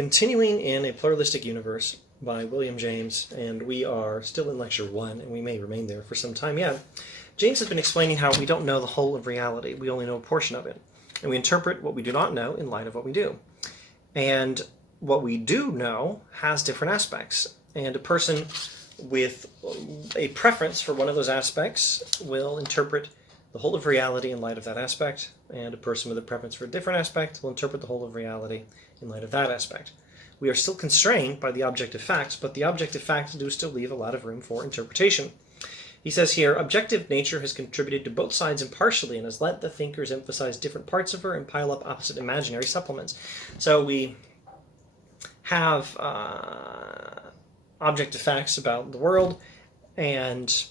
continuing in A Pluralistic Universe by William James, and we are still in Lecture 1, and we may remain there for some time yet. James has been explaining how we don't know the whole of reality, we only know a portion of it, and we interpret what we do not know in light of what we do. And what we do know has different aspects, and a person with a preference for one of those aspects will interpret the whole of reality in light of that aspect, and a person with a preference for a different aspect will interpret the whole of reality in light of that aspect. We are still constrained by the objective facts, but the objective facts do still leave a lot of room for interpretation. He says here, objective nature has contributed to both sides impartially and has let the thinkers emphasize different parts of her and pile up opposite imaginary supplements. So we have objective facts about the world, and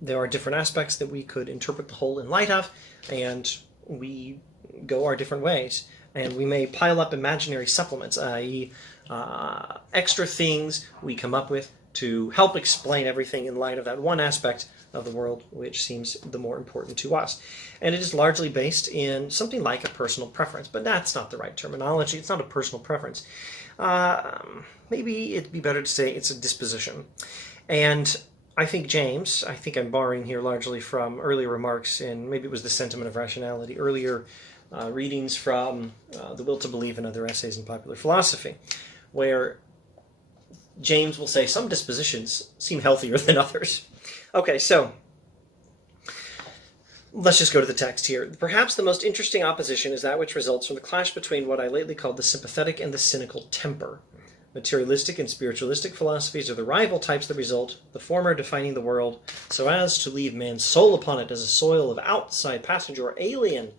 there are different aspects that we could interpret the whole in light of, and we go our different ways. And we may pile up imaginary supplements, i.e. extra things we come up with to help explain everything in light of that one aspect of the world which seems the more important to us. And it is largely based in something like a personal preference, but that's not the right terminology. It's not a personal preference. Maybe it'd be better to say it's a disposition. And I think James, I think I'm borrowing here largely from earlier remarks in, maybe it was the Sentiment of Rationality, earlier readings from The Will to Believe and other essays in popular philosophy, where James will say some dispositions seem healthier than others. Okay, so let's just go to the text here. Perhaps the most interesting opposition is that which results from the clash between what I lately called the sympathetic and the cynical temper. Materialistic and spiritualistic philosophies are the rival types that result, the former defining the world so as to leave man's soul upon it as a soil of outside passenger or alien,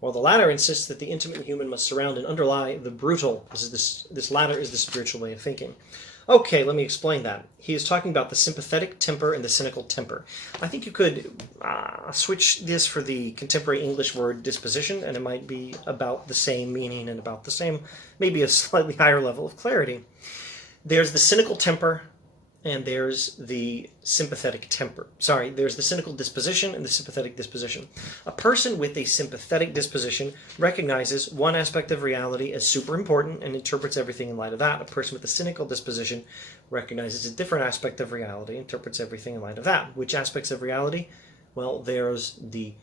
while the latter insists that the intimate and human must surround and underlie the brutal. This latter is the spiritual way of thinking. Okay, let me explain that. He is talking about the sympathetic temper and the cynical temper. I think you could switch this for the contemporary English word disposition, and it might be about the same meaning and about the same, maybe a slightly higher level of clarity. There's the cynical temper, and there's the sympathetic temper. Sorry, there's the cynical disposition and the sympathetic disposition. A person with a sympathetic disposition recognizes one aspect of reality as super important and interprets everything in light of that. A person with a cynical disposition recognizes a different aspect of reality, interprets everything in light of that. Which aspects of reality? Well, there's the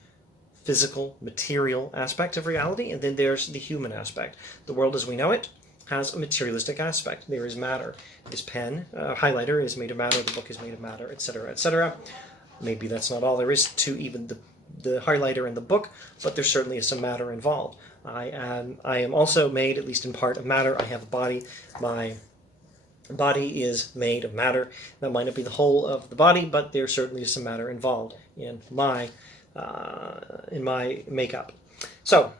physical, material aspect of reality, and then there's the human aspect. The world as we know it has a materialistic aspect. There is matter. This pen, highlighter is made of matter, the book is made of matter, etc., etc. Maybe that's not all there is to even the highlighter and the book, but there certainly is some matter involved. I am also made, at least in part, of matter. I have a body. My body is made of matter. That might not be the whole of the body, but there certainly is some matter involved in my makeup. So,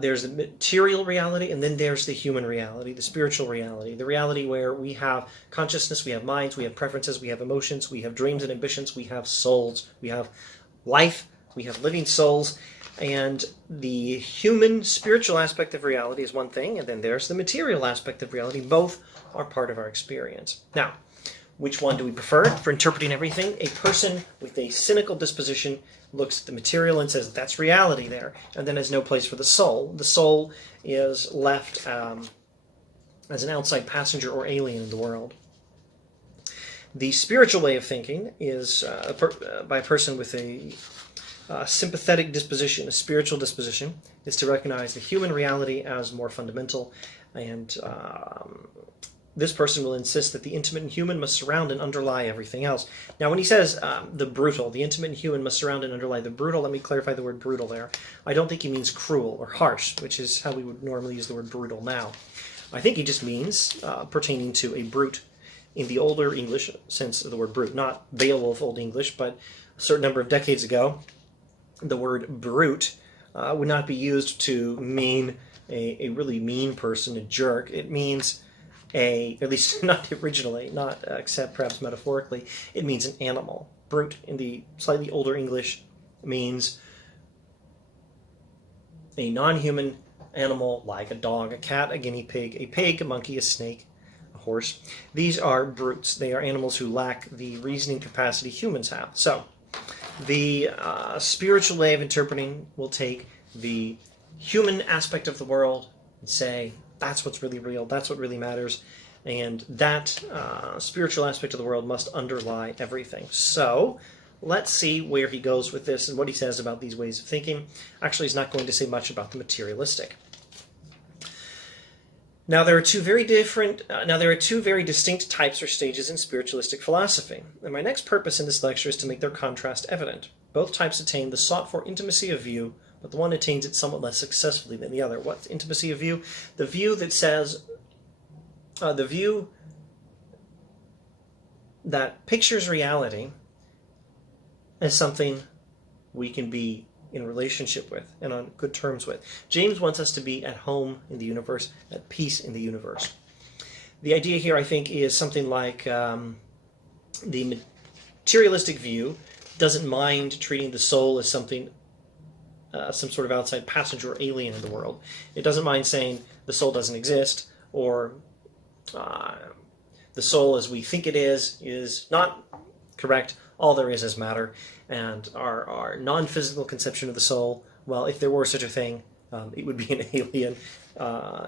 there's the material reality, and then there's the human reality, the spiritual reality, the reality where we have consciousness, we have minds, we have preferences, we have emotions, we have dreams and ambitions, we have souls, we have life, we have living souls, and the human spiritual aspect of reality is one thing, and then there's the material aspect of reality. Both are part of our experience. Now, which one do we prefer for interpreting everything? A person with a cynical disposition looks at the material and says, that's reality there, and then has no place for the soul. The soul is left as an outside passenger or alien in the world. The spiritual way of thinking is by a person with a sympathetic disposition, a spiritual disposition, is to recognize the human reality as more fundamental, and this person will insist that the intimate and human must surround and underlie everything else. Now, when he says the brutal, the intimate and human must surround and underlie the brutal, let me clarify the word brutal there. I don't think he means cruel or harsh, which is how we would normally use the word brutal now. I think he just means pertaining to a brute in the older English sense of the word brute, not Beowulf Old English, but a certain number of decades ago, the word brute would not be used to mean a really mean person, a jerk. It means at least not originally, not except perhaps metaphorically, it means an animal. Brute in the slightly older English means a non-human animal like a dog, a cat, a guinea pig, a monkey, a snake, a horse. These are brutes. They are animals who lack the reasoning capacity humans have. So the spiritual way of interpreting will take the human aspect of the world and say, That's what's really real. That's what really matters. And that spiritual aspect of the world must underlie everything. So let's see where he goes with this and what he says about these ways of thinking. Actually, he's not going to say much about the materialistic. Now there are two very distinct types or stages in spiritualistic philosophy. And my next purpose in this lecture is to make their contrast evident. Both types attain the sought-for intimacy of view, but the one attains it somewhat less successfully than the other. What's intimacy of view? The view that says, the view that pictures reality as something we can be in relationship with and on good terms with. James wants us to be at home in the universe, at peace in the universe. The idea here, I think, is something like the materialistic view doesn't mind treating the soul as something, some sort of outside passenger or alien in the world. It doesn't mind saying the soul doesn't exist, or the soul as we think it is not correct. All there is matter, and our non-physical conception of the soul, well, if there were such a thing, it would be an alien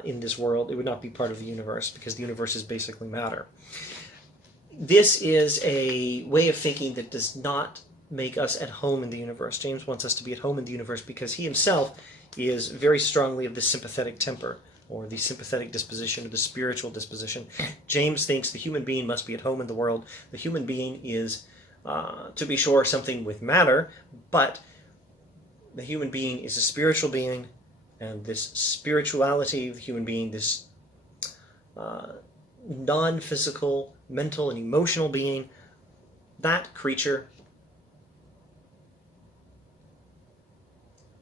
in this world. It would not be part of the universe, because the universe is basically matter. This is a way of thinking that does not make us at home in the universe. James wants us to be at home in the universe because he himself is very strongly of the sympathetic temper, or the sympathetic disposition, or the spiritual disposition. James thinks the human being must be at home in the world. The human being is, to be sure, something with matter, but the human being is a spiritual being, and this spirituality of the human being, this non-physical, mental, and emotional being, that creature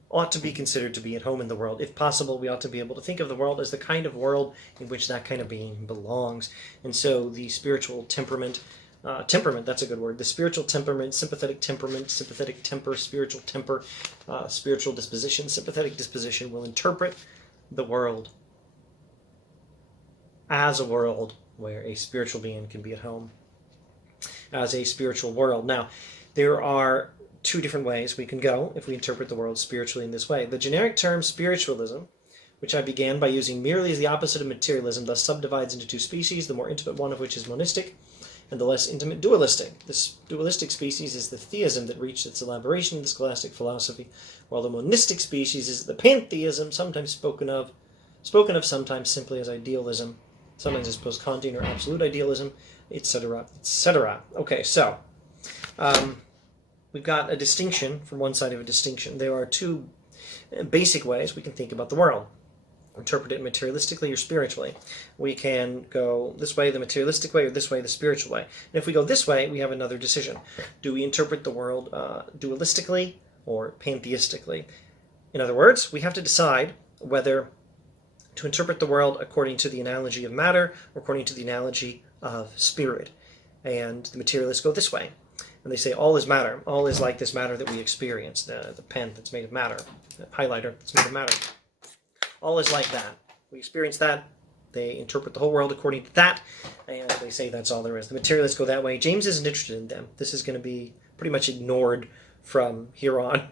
ought to be considered to be at home in the world. If possible, we ought to be able to think of the world as the kind of world in which that kind of being belongs. And so the spiritual temperament, that's a good word, the spiritual temperament, sympathetic temper, spiritual temper, spiritual disposition, sympathetic disposition will interpret the world as a world where a spiritual being can be at home, as a spiritual world. Now, there are two different ways we can go if we interpret the world spiritually in this way. The generic term spiritualism, which I began by using merely as the opposite of materialism, thus subdivides into two species, the more intimate one of which is monistic, and the less intimate dualistic. This dualistic species is the theism that reached its elaboration in the scholastic philosophy, while the monistic species is the pantheism, sometimes spoken of sometimes simply as idealism, sometimes as post-Kantian or absolute idealism, etc., etc. Okay, so we've got a distinction from one side of a distinction. There are two basic ways we can think about the world. Interpret it materialistically or spiritually. We can go this way, the materialistic way, or this way, the spiritual way. And if we go this way, we have another decision. Do we interpret the world dualistically or pantheistically? In other words, we have to decide whether to interpret the world according to the analogy of matter or according to the analogy of spirit. And the materialists go this way. And they say all is matter. All is like this matter that we experience, the pen that's made of matter, the highlighter that's made of matter. All is like that. We experience that. They interpret the whole world according to that, and they say that's all there is. The materialists go that way. James isn't interested in them. This is going to be pretty much ignored from here on,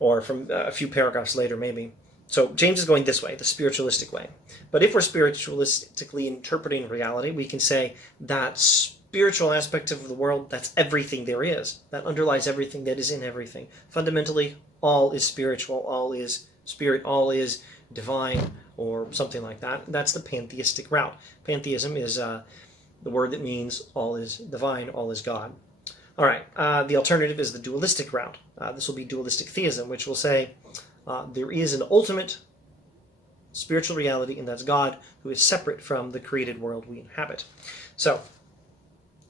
or from a few paragraphs later, maybe. So James is going this way, the spiritualistic way. But if we're spiritualistically interpreting reality, we can say that spiritual aspect of the world, that's everything there is. That underlies everything that is in everything. Fundamentally, all is spiritual, all is spirit, all is divine, or something like that. That's the pantheistic route. Pantheism is the word that means all is divine, all is God. All right, the alternative is the dualistic route. This will be dualistic theism, which will say there is an ultimate spiritual reality, and that's God, who is separate from the created world we inhabit. So,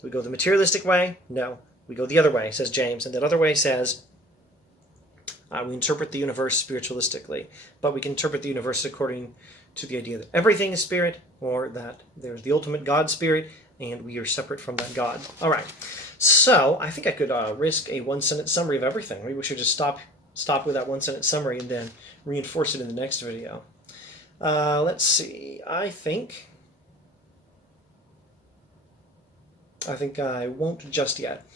do we go the materialistic way? No. We go the other way, says James, and that other way says we interpret the universe spiritualistically, but we can interpret the universe according to the idea that everything is spirit, or that there's the ultimate God spirit, and we are separate from that God. All right, so I think I could risk a one-sentence summary of everything. Maybe we should just stop with that one-sentence summary and then reinforce it in the next video. Let's see. I think I won't just yet.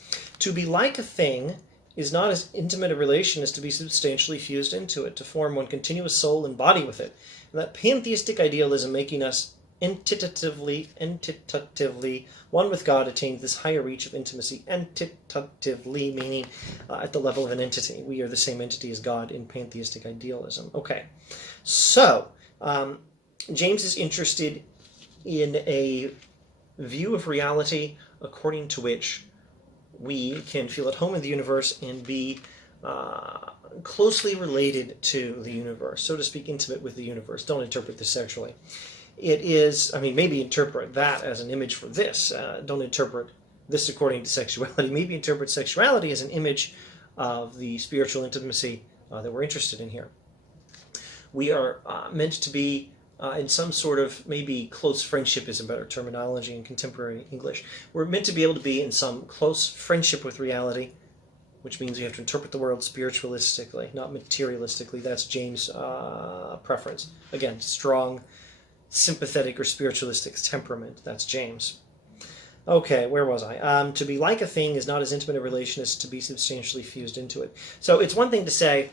To be like a thing is not as intimate a relation as to be substantially fused into it, to form one continuous soul and body with it. And that pantheistic idealism, making us entitatively one with God, attains this higher reach of intimacy. Entitatively meaning at the level of an entity. We are the same entity as God in pantheistic idealism. Okay, so James is interested in a view of reality according to which we can feel at home in the universe and be closely related to the universe, so to speak, intimate with the universe. Don't interpret this sexually. It is, maybe interpret that as an image for this. Don't interpret this according to sexuality. Maybe interpret sexuality as an image of the spiritual intimacy that we're interested in here. We are meant to be in some sort of, maybe close friendship is a better terminology in contemporary English. We're meant to be able to be in some close friendship with reality, which means we have to interpret the world spiritualistically, not materialistically. That's James' preference. Again, strong, sympathetic or spiritualistic temperament. That's James. Okay, where was I? To be like a thing is not as intimate a relation as to be substantially fused into it. So it's one thing to say,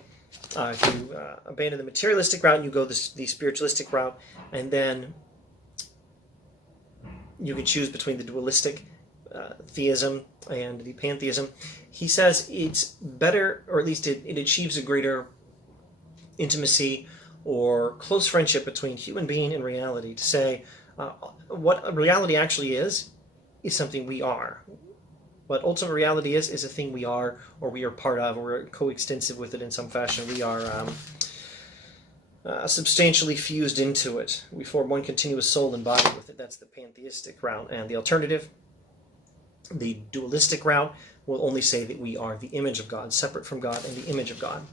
if you abandon the materialistic route and you go the spiritualistic route, and then you can choose between the dualistic theism and the pantheism. He says it's better, or at least it achieves a greater intimacy or close friendship between human being and reality, to say what reality actually is something we are. What ultimate reality is a thing we are, or we are part of, or we're coextensive with it in some fashion. We are substantially fused into it. We form one continuous soul and body with it. That's the pantheistic route. And the alternative, the dualistic route, will only say that we are the image of God, separate from God and the image of God.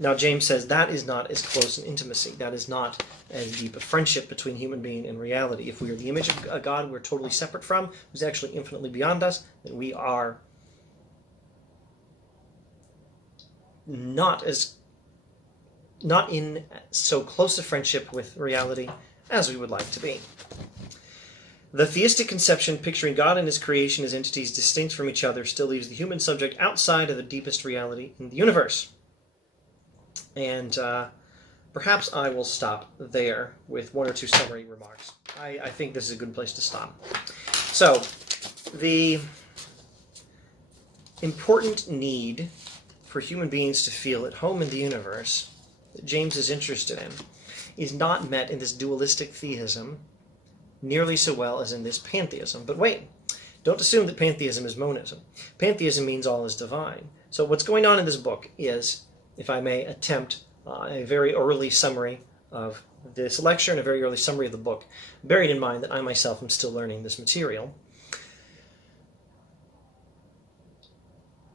Now, James says that is not as close an intimacy. That is not as deep a friendship between human being and reality. If we are the image of a God we're totally separate from, who's actually infinitely beyond us, then we are not in so close a friendship with reality as we would like to be. The theistic conception, picturing God and his creation as entities distinct from each other, still leaves the human subject outside of the deepest reality in the universe. And perhaps I will stop there with one or two summary remarks. I think this is a good place to stop. So, the important need for human beings to feel at home in the universe that James is interested in is not met in this dualistic theism nearly so well as in this pantheism. But wait, don't assume that pantheism is monism. Pantheism means all is divine. So what's going on in this book is, if I may attempt a very early summary of this lecture and a very early summary of the book, bearing in mind that I myself am still learning this material.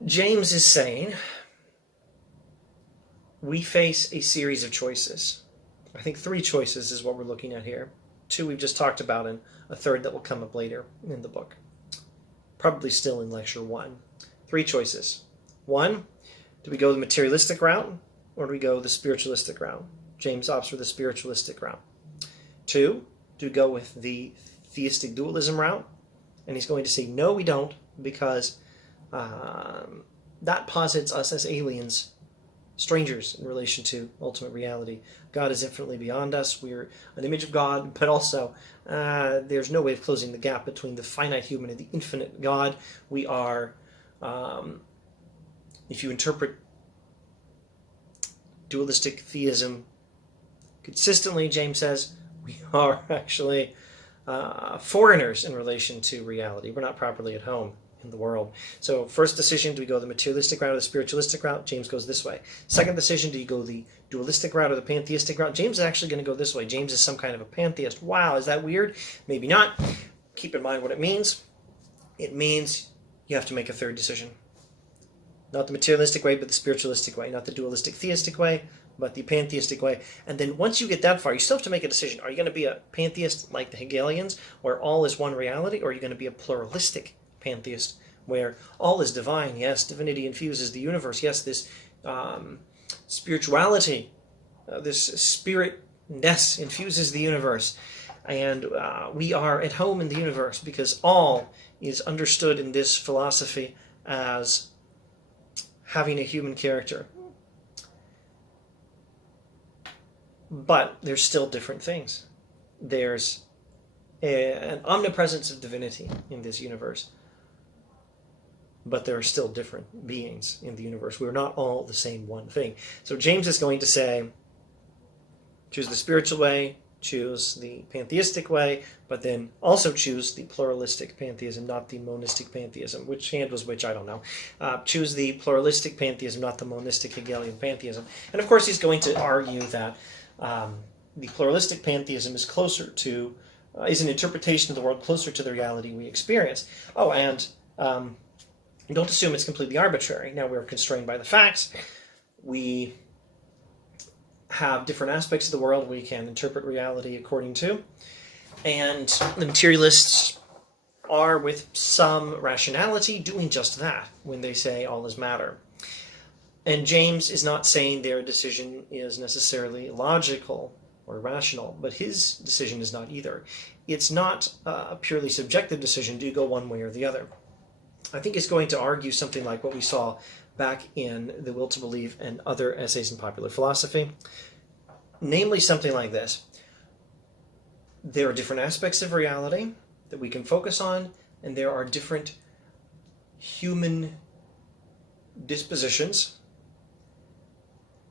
James is saying we face a series of choices. I think 3 choices is what we're looking at here. 2 we've just talked about, and a 3rd that will come up later in the book. Probably still in lecture 1. 3 choices. 1, do we go the materialistic route, or do we go the spiritualistic route? James opts for the spiritualistic route. 2, do we go with the theistic dualism route? And he's going to say, no, we don't, because that posits us as aliens, strangers in relation to ultimate reality. God is infinitely beyond us. We're an image of God, but also there's no way of closing the gap between the finite human and the infinite God. We are, if you interpret dualistic theism consistently, James says, we are actually foreigners in relation to reality. We're not properly at home in the world. So first decision, do we go the materialistic route or the spiritualistic route? James goes this way. Second decision, do you go the dualistic route or the pantheistic route? James is actually going to go this way. James is some kind of a pantheist. Wow, is that weird? Maybe not. Keep in mind what it means. It means you have to make a 3rd decision. Not the materialistic way, but the spiritualistic way. Not the dualistic theistic way, but the pantheistic way. And then once you get that far, you still have to make a decision. Are you going to be a pantheist like the Hegelians, where all is one reality, or are you going to be a pluralistic pantheist, where all is divine? Yes, divinity infuses the universe. Yes, this spirituality, this spiritness infuses the universe. And we are at home in the universe because all is understood in this philosophy as having a human character. But there's still different things. There's an omnipresence of divinity in this universe. But there are still different beings in the universe. We're not all the same one thing. So James is going to say, choose the spiritual way, choose the pantheistic way, but then also choose the pluralistic pantheism, not the monistic pantheism. Which hand was which, I don't know. Choose the pluralistic pantheism, not the monistic Hegelian pantheism. And of course he's going to argue that the pluralistic pantheism is closer to, is an interpretation of the world closer to the reality we experience. Oh, and don't assume it's completely arbitrary. Now we're constrained by the facts. We have different aspects of the world we can interpret reality according to. And the materialists are, with some rationality, doing just that when they say all is matter. And James is not saying their decision is necessarily logical or rational, but his decision is not either. It's not a purely subjective decision. Do you go one way or the other? I think it's going to argue something like what we saw back in The Will to Believe and other essays in popular philosophy. Namely, something like this. There are different aspects of reality that we can focus on, and there are different human dispositions.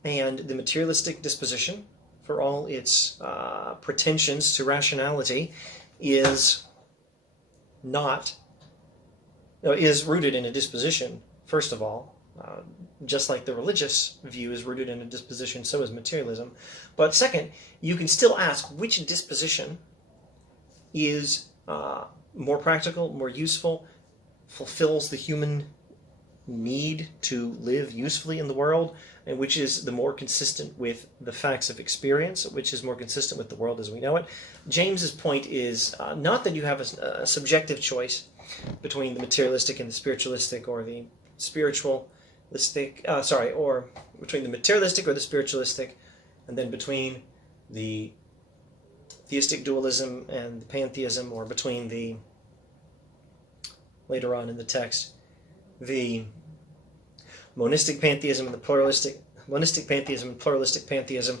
And the materialistic disposition, for all its pretensions to rationality, is rooted in a disposition, first of all. Just like the religious view is rooted in a disposition, so is materialism. But second, you can still ask which disposition is more practical, more useful, fulfills the human need to live usefully in the world, and which is the more consistent with the facts of experience, which is more consistent with the world as we know it. James's point is not that you have a subjective choice between the materialistic and the spiritualistic, or the or between the materialistic or the spiritualistic, and then between the theistic dualism and the pantheism, or between the, later on in the text, the monistic pantheism and the monistic pantheism and pluralistic pantheism.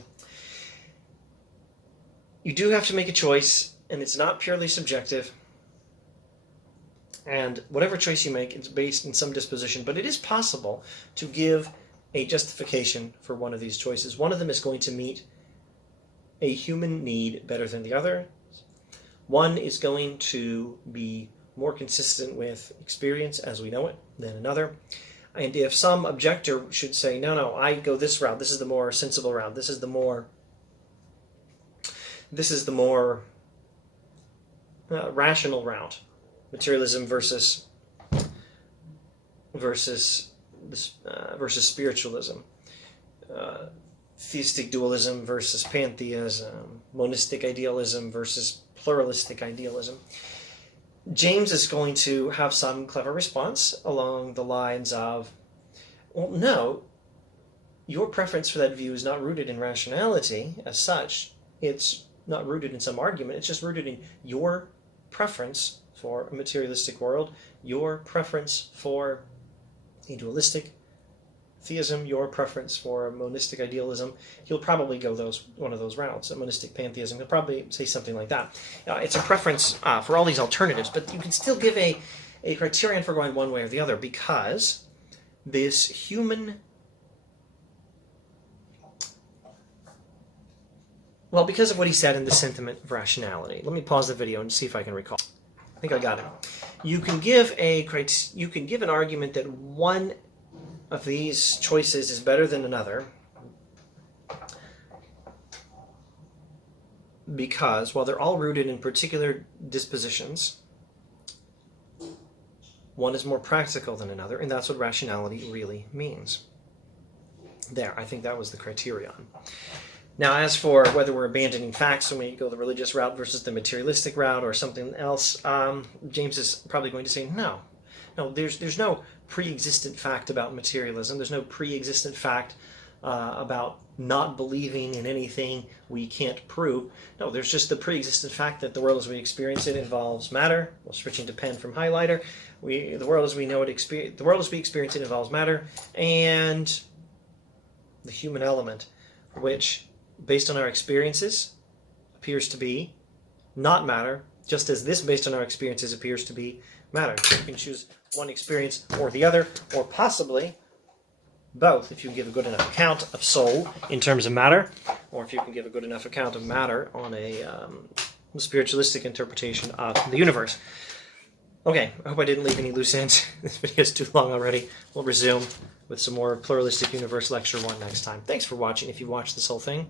You do have to make a choice, and it's not purely subjective. And whatever choice you make, it's based in some disposition, but it is possible to give a justification for one of these choices. One of them is going to meet a human need better than the other. One is going to be more consistent with experience as we know it than another. And if some objector should say, no, I go this route, this is the more sensible route, this is the more rational route, materialism versus spiritualism, theistic dualism versus pantheism, monistic idealism versus pluralistic idealism. James is going to have some clever response along the lines of, well, no, your preference for that view is not rooted in rationality as such. It's not rooted in some argument. It's just rooted in your preference for a materialistic world, your preference for a dualistic theism, your preference for a monistic idealism. He'll probably go one of those routes, a monistic pantheism. He'll probably say something like that. It's a preference for all these alternatives, but you can still give a criterion for going one way or the other, because this human... Well, because of what he said in the sentiment of rationality. Let me pause the video and see if I can recall. I think I got it. You can give an argument that one of these choices is better than another because, while they're all rooted in particular dispositions, one is more practical than another, and that's what rationality really means. There, I think that was the criterion. Now, as for whether we're abandoning facts when we go the religious route versus the materialistic route or something else, James is probably going to say, no, there's no pre-existent fact about materialism. There's no pre-existent fact about not believing in anything we can't prove. No, there's just the pre-existent fact that the world as we experience it involves matter. Well, switching to pen from highlighter, the world as we know it, the world as we experience it involves matter, and the human element, which, based on our experiences, appears to be not matter, just as this, based on our experiences, appears to be matter. So you can choose one experience or the other, or possibly both, if you can give a good enough account of soul in terms of matter, or if you can give a good enough account of matter on a spiritualistic interpretation of the universe. Okay, I hope I didn't leave any loose ends. This video is too long already. We'll resume with some more Pluralistic Universe Lecture 1 next time. Thanks for watching if you watched this whole thing.